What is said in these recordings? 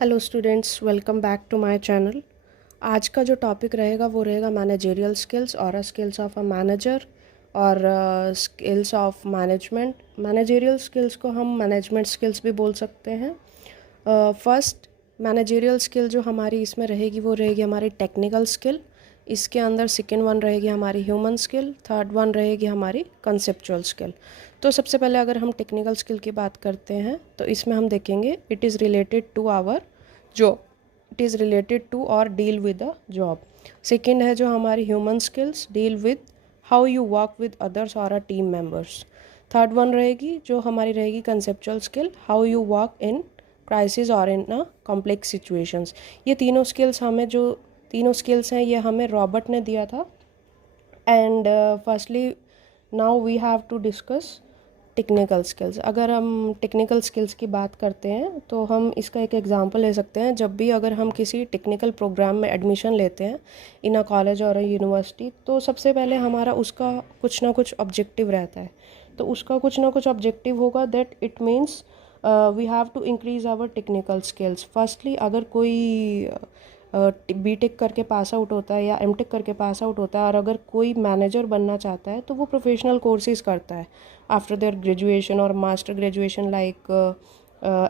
Hello students, welcome back to my channel. आज का जो टॉपिक रहेगा वो रहेगा मैनेजरियल स्किल्स और स्किल्स ऑफ अ मैनेजर और skills of management. Managerial skills को हम मैनेजमेंट स्किल्स भी बोल सकते हैं। फर्स्ट मैनेजरियल स्किल जो हमारी इसमें रहेगी वो रहेगी हमारी टेक्निकल स्किल। इसके अंदर सेकेंड वन रहेगी हमारी ह्यूमन स्किल, थर्ड वन रहेगी हमारी कंसेप्चुअल स्किल। तो सबसे पहले अगर हम टेक्निकल स्किल की बात करते हैं तो इसमें हम देखेंगे it is related to our job, it is related to और deal with the job. Second है जो हमारी human skills, deal with how you work with others और a team members. Third one रहेगी जो हमारी रहेगी conceptual skill, how you work in crisis और इन अ कॉम्प्लेक्स सिचुएशंस। ये तीनों स्किल्स हैं ये हमें रॉबर्ट ने दिया था। And firstly now we have to discuss technical skills. अगर हम टेक्निकल स्किल्स की बात करते हैं तो हम इसका एक एग्जांपल ले सकते हैं। जब भी अगर हम किसी टेक्निकल प्रोग्राम में एडमिशन लेते हैं इन अ कॉलेज और अ यूनिवर्सिटी, तो सबसे पहले हमारा उसका कुछ ना कुछ ऑब्जेक्टिव रहता है। तो उसका कुछ ना कुछ ऑब्जेक्टिव होगा that it means we have to increase our technical skills. Firstly अगर कोई बीटेक करके पास आउट होता है या एमटेक करके पास आउट होता है और अगर कोई मैनेजर बनना चाहता है तो वो प्रोफेशनल कोर्सेज करता है आफ्टर देयर ग्रेजुएशन और master graduation like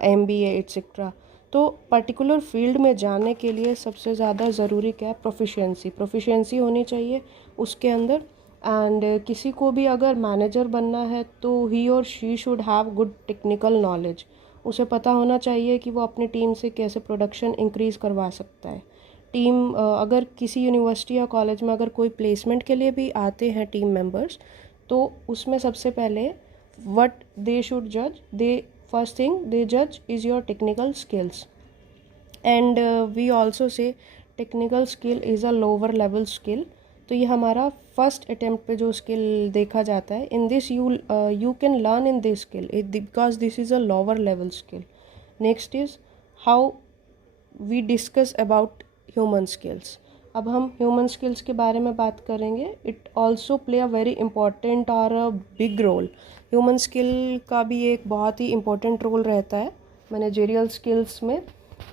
MBA etcetera. तो पर्टिकुलर फील्ड में जाने के लिए सबसे ज़्यादा ज़रूरी क्या है? प्रोफिशिएंसी होनी चाहिए उसके अंदर। एंड किसी को भी अगर मैनेजर बनना है तो ही और she should have good technical knowledge. उसे पता होना चाहिए कि वो अपनी टीम से कैसे प्रोडक्शन इंक्रीज़ करवा सकता है। अगर किसी यूनिवर्सिटी या कॉलेज में अगर कोई प्लेसमेंट के लिए भी आते हैं टीम मेंबर्स, तो उसमें सबसे पहले व्हाट दे शुड जज, दे फर्स्ट थिंग दे जज is your technical skills. And we also say technical skill is a lower level skill. तो ये हमारा फर्स्ट अटेम्प्ट पे जो स्किल देखा जाता है, in this you can learn in this skill because this is a lower level skill. Next is how we discuss about human skills. अब हम ह्यूमन स्किल्स के बारे में बात करेंगे। It also play a very important और a big role. Human skill का भी एक बहुत ही इम्पोर्टेंट रोल रहता है मैनेजरियल स्किल्स में।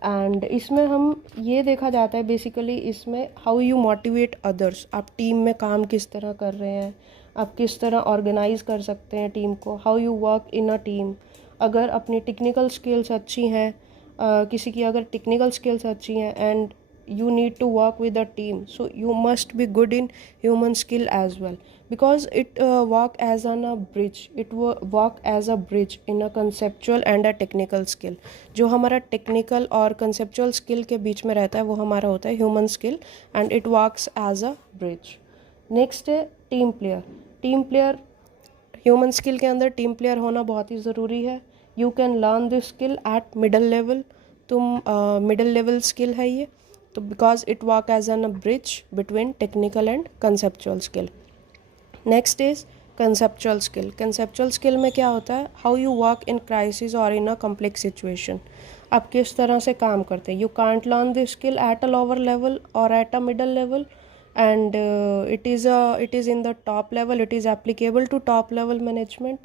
एंड इसमें हम ये देखा जाता है बेसिकली इसमें हाउ यू मोटिवेट अदर्स। आप टीम में काम किस तरह कर रहे हैं, आप किस तरह ऑर्गेनाइज कर सकते हैं टीम को, how you work in a team. अगर अपनी टेक्निकल स्किल्स अच्छी हैं, किसी की अगर टेक्निकल स्किल्स अच्छी हैं and you need to work with a team, so you must be good in human skill as well, because it work as on a bridge, work as a bridge in a conceptual and a technical skill। जो हमारा technical और conceptual skill के बीच में रहता है वो हमारा होता है human skill and it works as a bridge. Next है टीम प्लेयर। ह्यूमन स्किल के अंदर टीम प्लेयर होना बहुत ही ज़रूरी है। You can learn this skill at middle level. तुम मिडल लेवल स्किल है ये, तो because it work as an a bridge between technical and conceptual skill. Next is conceptual skill में क्या होता है? How you work in crisis और in a complex situation. आप किस तरह से काम करते हैं। You can't learn this skill at a lower level और at a middle level, and it is in the top level, it is applicable to top level management.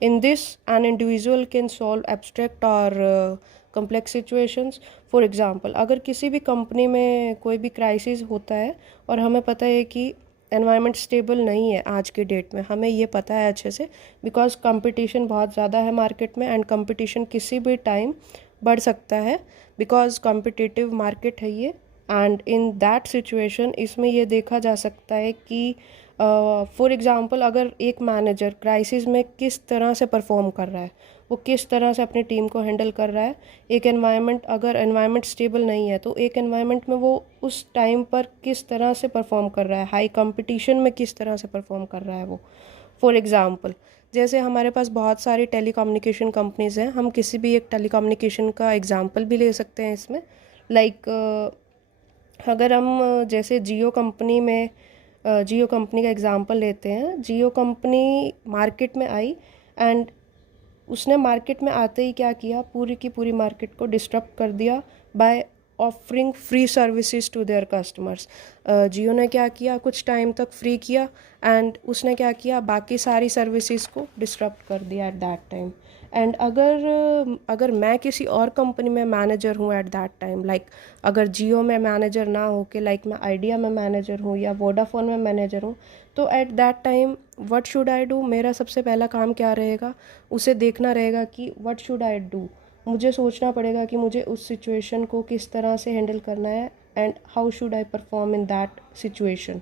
In this an individual can solve abstract or complex situations. For example, अगर किसी भी company में कोई भी crisis होता है और हमें पता है कि एनवायरनमेंट स्टेबल नहीं है आज के डेट में, हमें ये पता है अच्छे से, बिकॉज कंपटीशन बहुत ज़्यादा है मार्केट में एंड कंपटीशन किसी भी टाइम बढ़ सकता है बिकॉज कॉम्पिटिटिव मार्केट है ये। एंड इन दैट सिचुएशन इसमें ये देखा जा सकता है कि फॉर एग्ज़ाम्पल अगर एक मैनेजर क्राइसिस में किस तरह से परफॉर्म कर रहा है, वो किस तरह से अपनी टीम को हैंडल कर रहा है। एक एनवायरनमेंट अगर एनवायरनमेंट स्टेबल नहीं है तो एक एनवायरनमेंट में वो उस टाइम पर किस तरह से परफॉर्म कर रहा है, हाई कंपटीशन में किस तरह से परफॉर्म कर रहा है वो। फॉर एग्ज़ाम्पल जैसे हमारे पास बहुत सारी टेलीकम्युनिकेशन कंपनीज़ हैं, हम किसी भी एक टेलीकम्युनिकेशन का एग्ज़ाम्पल भी ले सकते हैं इसमें। लाइक अगर हम जैसे जियो कंपनी का एग्ज़ाम्पल लेते हैं। जियो कंपनी मार्केट में आई एंड उसने मार्केट में आते ही क्या किया, पूरी की पूरी मार्केट को डिस्टर्ब कर दिया by offering free services to their customers. Jio ने क्या किया, कुछ टाइम तक फ्री किया एंड उसने क्या किया, बाकी सारी सर्विसेज को डिस्टर्ब कर दिया एट दैट टाइम। एंड अगर मैं किसी और कंपनी में मैनेजर हूँ एट दैट टाइम, लाइक अगर जियो में मैनेजर ना हो के लाइक मैं आइडिया में मैनेजर हूँ या वोडाफोन में मैनेजर हूँ, तो at that time what should I do? मेरा सबसे पहला काम क्या रहेगा, उसे देखना रहेगा कि व्हाट शुड आई डू। मुझे सोचना पड़ेगा कि मुझे उस सिचुएशन को किस तरह से हैंडल करना है and how should I perform in that situation.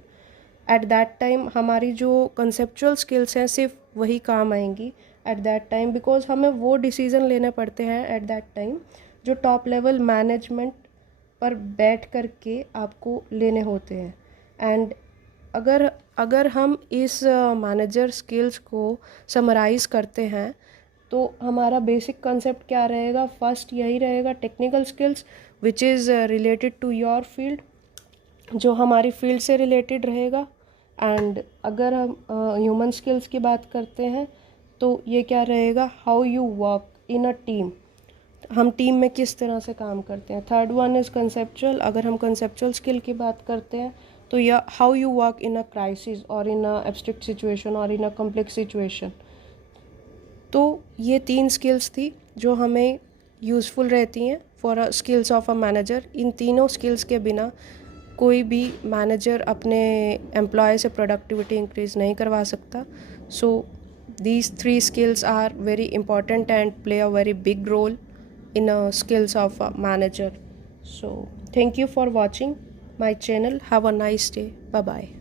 At that time हमारी जो कंसेप्चुअल स्किल्स हैं सिर्फ वही काम आएंगी एट दैट टाइम, बिकॉज हमें वो डिसीज़न लेने पड़ते हैं एट दैट टाइम जो टॉप लेवल मैनेजमेंट पर बैठ कर के आपको लेने होते हैं। एंड अगर हम इस मैनेजर स्किल्स को समराइज़ करते हैं तो हमारा बेसिक कंसेप्ट क्या रहेगा? फर्स्ट यही रहेगा, technical skills which is related to your field, जो हमारी फील्ड से रिलेटेड रहेगा। एंड अगर हम ह्यूमन स्किल्स की बात करते हैं तो ये क्या रहेगा, how you work in a team, हम टीम में किस तरह से काम करते हैं। थर्ड वन इज़ कंसेप्चुअल, अगर हम कंसेप्चुअल स्किल की बात करते हैं तो या how you work in a crisis और इन अ एब्स्ट्रैक्ट सिचुएशन और इन अ कॉम्प्लेक्स सिचुएशन। तो ये 3 स्किल्स थी जो हमें यूज़फुल रहती हैं for a skills of a manager. इन तीनों स्किल्स के बिना कोई भी मैनेजर अपने एम्प्लॉय से प्रोडक्टिविटी इंक्रीज़ नहीं करवा सकता। सो these 3 skills are very important and play a very big role in skills of a manager. So thank you for watching my channel. Have a nice day. Bye bye.